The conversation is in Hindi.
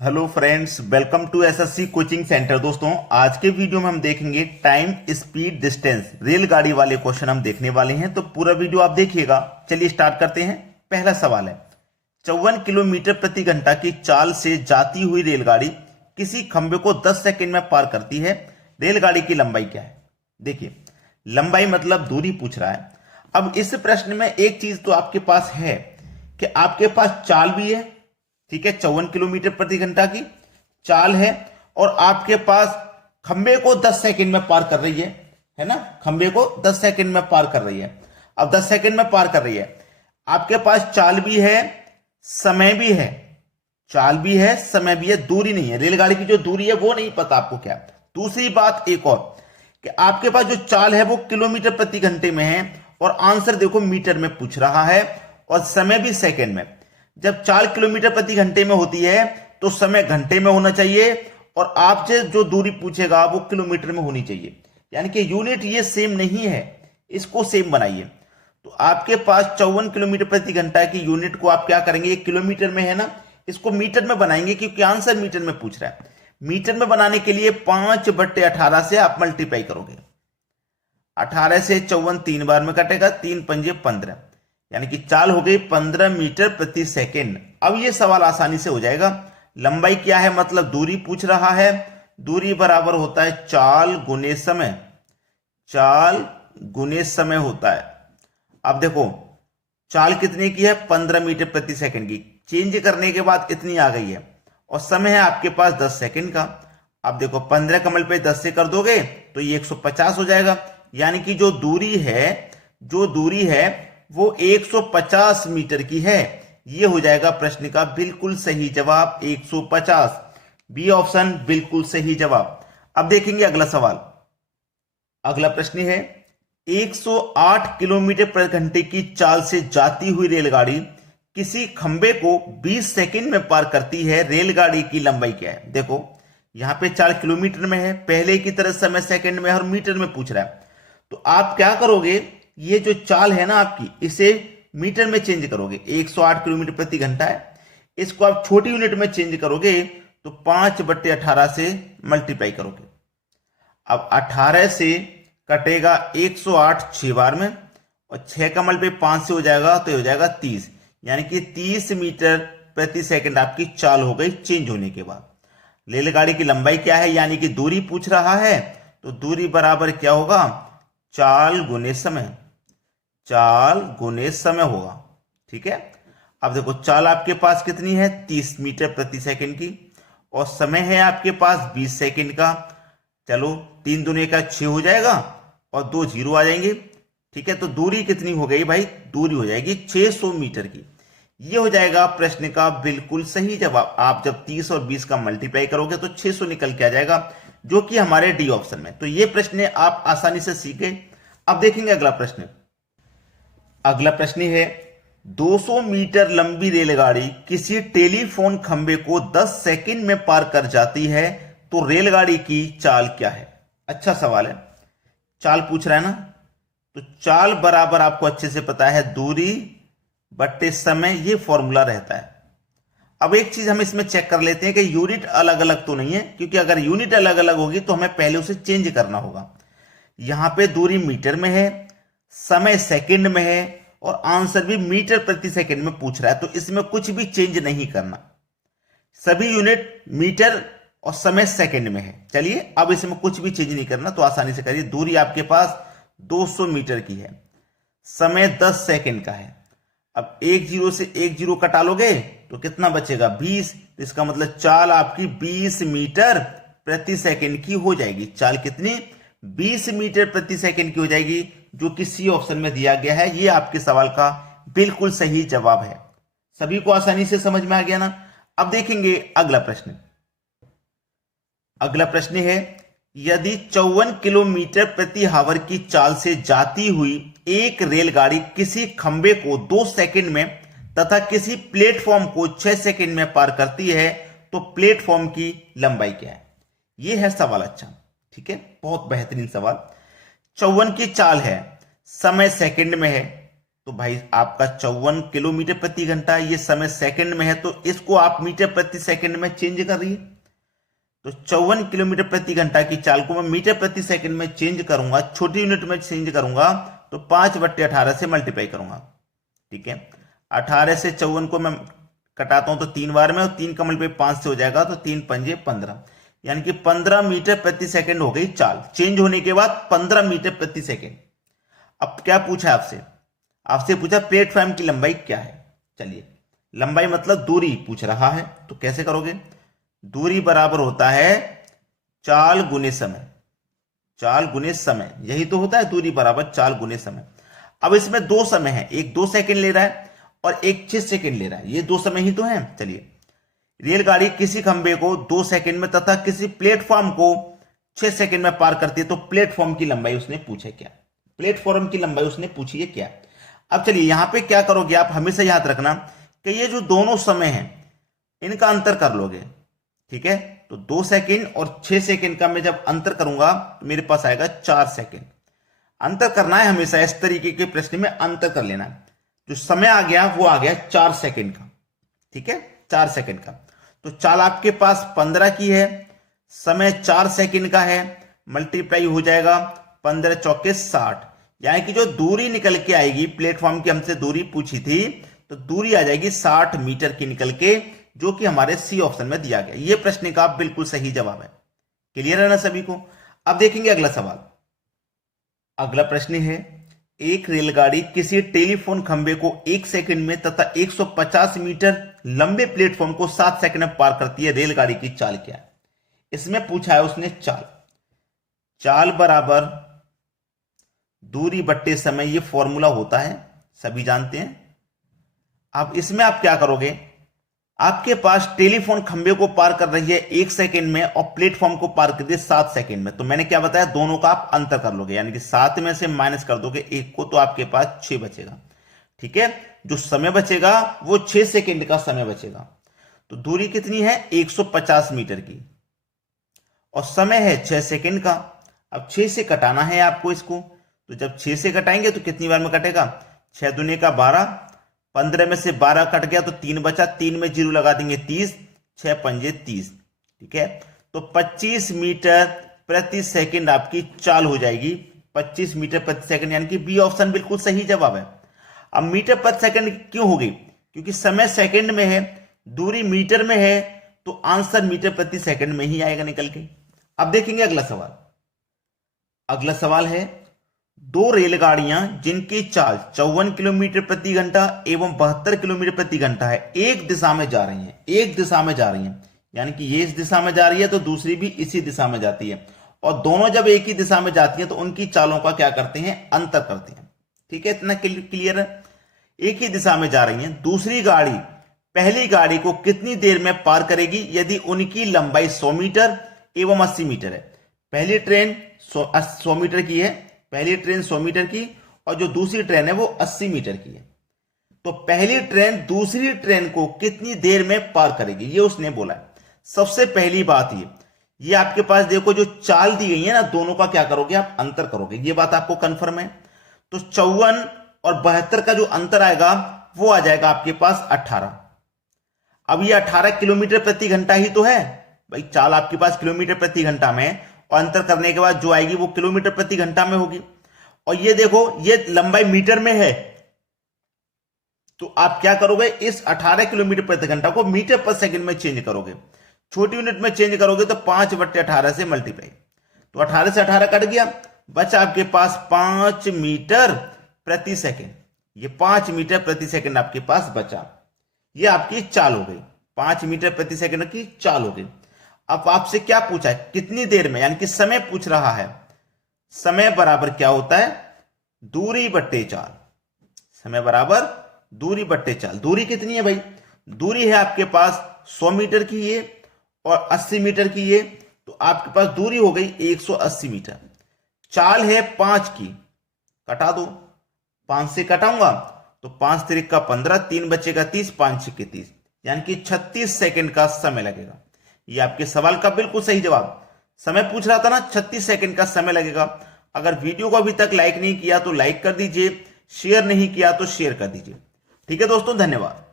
Hello friends, welcome to SSC coaching centre. दोस्तों, आज के वीडियो में हम देखेंगे टाइम, स्पीड, डिस्टेंस, रेलगाड़ी वाले क्वेश्चन हम देखने वाले हैं। तो पूरा वीडियो आप देखिएगा। चलिए स्टार्ट करते हैं। पहला सवाल है, 54 किलोमीटर प्रति घंटा की चाल से जाती हुई रेलगाड़ी किसी खंबे को 10 सेकंड में पार करती है। रेलगाड़ी की लंबाई क्या है? देखिए, लंबाई मतलब दूरी पूछ रहा है। अब इस प्रश्न में एक चीज तो आपके पास है कि आपके पास चाल भी है, ठीक है, 54 किलोमीटर प्रति घंटा की चाल है, और आपके पास खंबे को 10 सेकंड में पार कर रही है ना। खंबे को 10 सेकंड में पार कर रही है। अब 10 सेकंड में पार कर रही है, आपके पास चाल भी है, समय भी है। चाल भी है, समय भी है, दूरी नहीं है। रेलगाड़ी की जो दूरी है वो नहीं पता आपको क्या। दूसरी बात एक और कि आपके पास जो चाल है वो किलोमीटर प्रति घंटे में है, और आंसर देखो मीटर में पूछ रहा है, और समय भी सेकंड में। जब चाल किलोमीटर प्रति घंटे में होती है तो समय घंटे में होना चाहिए, और आपसे जो दूरी पूछेगा वो किलोमीटर में होनी चाहिए। यानी कि यूनिट ये सेम नहीं है, इसको सेम बनाइए। तो आपके पास 54 किलोमीटर प्रति घंटा की यूनिट को आप क्या करेंगे, ये किलोमीटर में है ना, इसको मीटर में बनाएंगे क्योंकि आंसर मीटर में पूछ रहा है। मीटर में बनाने के लिए 5/18 से आप मल्टीप्लाई करोगे। 18 से 54 3 बार में कटेगा, 3 पंजे 15, यानी कि चाल हो गई 15 मीटर प्रति सेकेंड। अब ये सवाल आसानी से हो जाएगा। लंबाई क्या है, मतलब दूरी पूछ रहा है। दूरी बराबर होता है चाल गुने समय। चाल गुने समय होता है। अब देखो, चाल कितने की है, 15 मीटर प्रति सेकंड की। चेंज करने के बाद इतनी आ गई है, और समय है आपके पास 10 सेकंड का। अब देखो, 15 कमल पे 10 से कर दोगे तो ये 150 हो जाएगा। यानी कि जो दूरी है वो 150 मीटर की है। ये हो जाएगा प्रश्न का बिल्कुल सही जवाब, 150। बी ऑप्शन बिल्कुल सही जवाब। अब देखेंगे अगला सवाल। अगला प्रश्न है, 108 किलोमीटर प्रति घंटे की चाल से जाती हुई रेलगाड़ी किसी खंबे को 20 सेकंड में पार करती है। रेलगाड़ी की लंबाई क्या है? देखो, यहां पे चाल किलोमीटर में है, पहले की तरह समय सेकंड में और मीटर में पूछ रहा है। तो आप क्या करोगे, ये जो चाल है ना आपकी, इसे मीटर में चेंज करोगे। 108 किलोमीटर प्रति घंटा है, इसको आप छोटी यूनिट में चेंज करोगे तो 5/18 से मल्टीप्लाई करोगे। अब 18 से कटेगा 108 6 बार में, और 6 का मल्टीप्लाई 5 से हो जाएगा तो हो जाएगा 30, यानी कि 30 मीटर प्रति सेकंड आपकी चाल हो गई चेंज होने के बाद। रेलगाड़ी की लंबाई क्या है, यानी कि दूरी पूछ रहा है, तो दूरी बराबर क्या होगा, चाल गुने समय। चाल गुने समय होगा, ठीक है। अब देखो, चाल आपके पास कितनी है, 30 मीटर प्रति सेकंड की, और समय है आपके पास 20 सेकंड का। चलो, 3 दूने का 6 हो जाएगा, और 2 जीरो आ जाएंगे, ठीक है। तो दूरी कितनी हो गई भाई, दूरी हो जाएगी 600 मीटर की। ये हो जाएगा प्रश्न का बिल्कुल सही जवाब। आप जब 30 और 20 का मल्टीप्लाई करोगे तो 600 निकल के आ जाएगा, जो कि हमारे डी ऑप्शन में। तो ये प्रश्न आप आसानी से सीखे। अब देखेंगे अगला प्रश्न। अगला प्रश्न है, 200 मीटर लंबी रेलगाड़ी किसी टेलीफोन खंबे को 10 सेकंड में पार कर जाती है, तो रेलगाड़ी की चाल क्या है? अच्छा सवाल है। चाल पूछ रहा है ना, तो चाल बराबर आपको अच्छे से पता है दूरी बट्टे समय, ये फॉर्मूला रहता है। अब एक चीज हम इसमें चेक कर लेते हैं कि यूनिट अलग अलग तो नहीं है, क्योंकि अगर यूनिट अलग अलग होगी तो हमें पहले उसे चेंज करना होगा। यहां पे दूरी मीटर में है, समय सेकंड में है, और आंसर भी मीटर प्रति सेकंड में पूछ रहा है। तो इसमें कुछ भी चेंज नहीं करना, सभी यूनिट मीटर और समय सेकंड में है। चलिए, अब इसमें कुछ भी चेंज नहीं करना, तो आसानी से करिए। दूरी आपके पास 200 मीटर की है, समय 10 सेकंड का है। अब एक जीरो से एक जीरो कटा लोगे तो कितना बचेगा, 20। तो इसका मतलब चाल आपकी 20 मीटर प्रति सेकंड की हो जाएगी। चाल कितनी, 20 मीटर प्रति सेकंड की हो जाएगी, जो कि सी ऑप्शन में दिया गया है। ये आपके सवाल का बिल्कुल सही जवाब है। सभी को आसानी से समझ में आ गया ना। अब देखेंगे अगला प्रश्न। अगला प्रश्न है, यदि 54 किलोमीटर प्रति हावर की चाल से जाती हुई एक रेलगाड़ी किसी खंबे को 2 सेकंड में तथा किसी प्लेटफॉर्म को 6 सेकंड में पार करती है, तो प्लेटफॉर्म की लंबाई क्या है? यह है सवाल। अच्छा, ठीक है, बहुत बेहतरीन सवाल। 54 की चाल है, समय सेकंड में है, तो भाई आपका 54 किलोमीटर प्रति घंटा, ये समय सेकंड में है तो इसको आप मीटर प्रति सेकंड में चेंज कर रही है। तो 54 किलोमीटर प्रति घंटा की चाल को मैं मीटर प्रति सेकंड में चेंज करूंगा, छोटी यूनिट में चेंज करूंगा, तो 5/18 से मल्टीप्लाई करूंगा। ठीक है, 18 से 54 को मैं कटाता हूं तो 3 बार में, और 3 का मल्टीप्लाई 5 से हो जाएगा, तो 3 पंजे 15, यानी कि 15 मीटर प्रति सेकंड हो गई चाल। चेंज होने के बाद 15 मीटर प्रति सेकंड। अब क्या पूछा आपसे, आपसे पूछा प्लेटफॉर्म की लंबाई क्या है। चलिए, लंबाई मतलब दूरी पूछ रहा है, तो कैसे करोगे, दूरी बराबर होता है चाल गुने समय। चाल गुने समय, यही तो होता है, दूरी बराबर चाल गुने समय। अब इसमें दो समय है, एक 2 सेकंड ले रहा है और एक 6 सेकंड ले रहा है, ये 2 समय ही तो है। चलिए, रेलगाड़ी किसी खंबे को 2 सेकंड में तथा किसी प्लेटफॉर्म को 6 सेकंड में पार करती है, तो प्लेटफॉर्म की लंबाई उसने पूछे क्या, प्लेटफॉर्म की लंबाई उसने पूछी है क्या। अब चलिए, यहां पे क्या करोगे आप, हमेशा याद रखना कि ये जो दोनों समय हैं इनका अंतर कर लोगे। ठीक है, तो 2 सेकंड और 6 सेकंड का मैं जब अंतर करूंगा तो मेरे पास आएगा 4 सेकंड। अंतर करना है हमेशा, इस तरीके के प्रश्न में अंतर कर लेना है। जो समय आ गया वो आ गया 4 सेकंड का। ठीक है, 4 सेकंड का, तो चाल आपके पास 15 की है, समय 4 सेकंड का है, मल्टीप्लाई हो जाएगा 15 चौके 60, यानी कि जो दूरी निकल के आएगी, प्लेटफॉर्म की हमसे दूरी पूछी थी, तो दूरी आ जाएगी 60 मीटर की निकल के, जो कि हमारे सी ऑप्शन में दिया गया। यह प्रश्न का बिल्कुल सही जवाब है। क्लियर है ना सभी को। अब देखेंगे अगला सवाल। अगला प्रश्न है, एक रेलगाड़ी किसी टेलीफोन खंबे को 1 सेकंड में तथा 150 मीटर लंबे प्लेटफॉर्म को 7 सेकंड में पार करती है, रेलगाड़ी की चाल क्या है। इसमें पूछा है उसने चाल, चाल बराबर दूरी बट्टे समय, ये फॉर्मूला होता है, सभी जानते हैं। अब इसमें आप क्या करोगे, आपके पास टेलीफोन खंबे को पार कर रही है 1 सेकंड में और प्लेटफॉर्म को पार कर दी 7 सेकंड में, तो मैंने क्या बताया, दोनों का आप अंतर कर लोगे, यानी कि 7 में से माइनस कर दोगे 1 को, तो आपके पास 6 बचेगा। ठीक है, जो समय बचेगा वो 6 सेकंड का समय बचेगा। तो दूरी कितनी है, 150 मीटर की, और समय है 6 सेकंड का। अब 6 से कटाना है आपको इसको, तो जब 6 से कटाएंगे तो कितनी बार में कटेगा, 6 दूने का 12, 15 में से 12 कट गया तो 3 बचा, 3 में 0 लगा देंगे 30, 6 पंजे 30। ठीक है, तो 25 मीटर प्रति सेकंड आपकी चाल हो जाएगी, 25 मीटर प्रति सेकंड, यानी कि बी ऑप्शन बिल्कुल सही जवाब है। अब मीटर प्रति सेकंड क्यों हो गई, क्योंकि समय सेकंड में है, दूरी मीटर में है, तो आंसर मीटर प्रति सेकंड में ही आएगा निकल के। अब देखेंगे अगला सवाल। अगला सवाल है, दो रेलगाड़ियां जिनकी चाल 54 किलोमीटर प्रति घंटा एवं 72 किलोमीटर प्रति घंटा है, एक दिशा में जा रही हैं, एक दिशा में जा रही हैं, यानी कि ये इस दिशा में जा रही है तो दूसरी भी इसी दिशा में जाती है, और दोनों जब एक ही दिशा में जाती हैं तो उनकी चालों का क्या करते हैं, अंतर करते हैं। ठीक है, इतना क्लियर है। एक ही दिशा में जा रही हैं, दूसरी गाड़ी पहली गाड़ी को कितनी देर में पार करेगी यदि उनकी लंबाई 100 मीटर एवं 80 मीटर है। पहली ट्रेन 100 मीटर की है, पहली ट्रेन 100 मीटर की, और जो दूसरी ट्रेन है वो 80 मीटर की है। तो पहली ट्रेन दूसरी ट्रेन को कितनी देर में पार करेगी, ये उसने बोला है। सबसे पहली बात ये आपके पास देखो जो चाल दी गई है ना, दोनों का क्या करोगे आप, अंतर करोगे, ये बात आपको कंफर्म है। तो 54 और 72 का जो अंतर आएगा वो आ जाएगा आपके पास 18। अब ये 18 किलोमीटर प्रति घंटा ही तो है भाई, चाल आपके पास किलोमीटर प्रति घंटा में, और अंतर करने के बाद जो आएगी वो किलोमीटर प्रति घंटा में होगी। और ये देखो ये लंबाई मीटर में है, तो आप क्या करोगे, इस 18 किलोमीटर प्रति घंटा को मीटर पर सेकंड में चेंज करोगे, छोटी यूनिट में चेंज करोगे तो 5/18 से मल्टीप्लाई, तो 18 से 18 कट गया, बचा आपके पास 5 मीटर प्रति सेकंड। ये 5 मीटर प्रति सेकंड आपके पास बचा, ये आपकी चाल हो गई, 5 मीटर प्रति सेकंड की चाल हो गई। अब आपसे क्या पूछा है, कितनी देर में, यानी कि समय पूछ रहा है। समय बराबर क्या होता है, दूरी बट्टे चाल, समय बराबर दूरी बट्टे चाल। दूरी कितनी है भाई, दूरी है आपके पास 100 मीटर की ये और 80 मीटर की ये, तो आपके पास दूरी हो गई 180 मीटर। चाल है 5 की, कटा दो, 5 से कटाऊंगा तो 5 तिरिक का 15, 3 बचेगा 30, 5 छिक्के 30, यानी कि 36 सेकंड का समय लगेगा। ये आपके सवाल का बिल्कुल सही जवाब। समय पूछ रहा था ना, 36 सेकंड का समय लगेगा। अगर वीडियो को अभी तक लाइक नहीं किया तो लाइक कर दीजिए, शेयर नहीं किया तो शेयर कर दीजिए। ठीक है दोस्तों, धन्यवाद।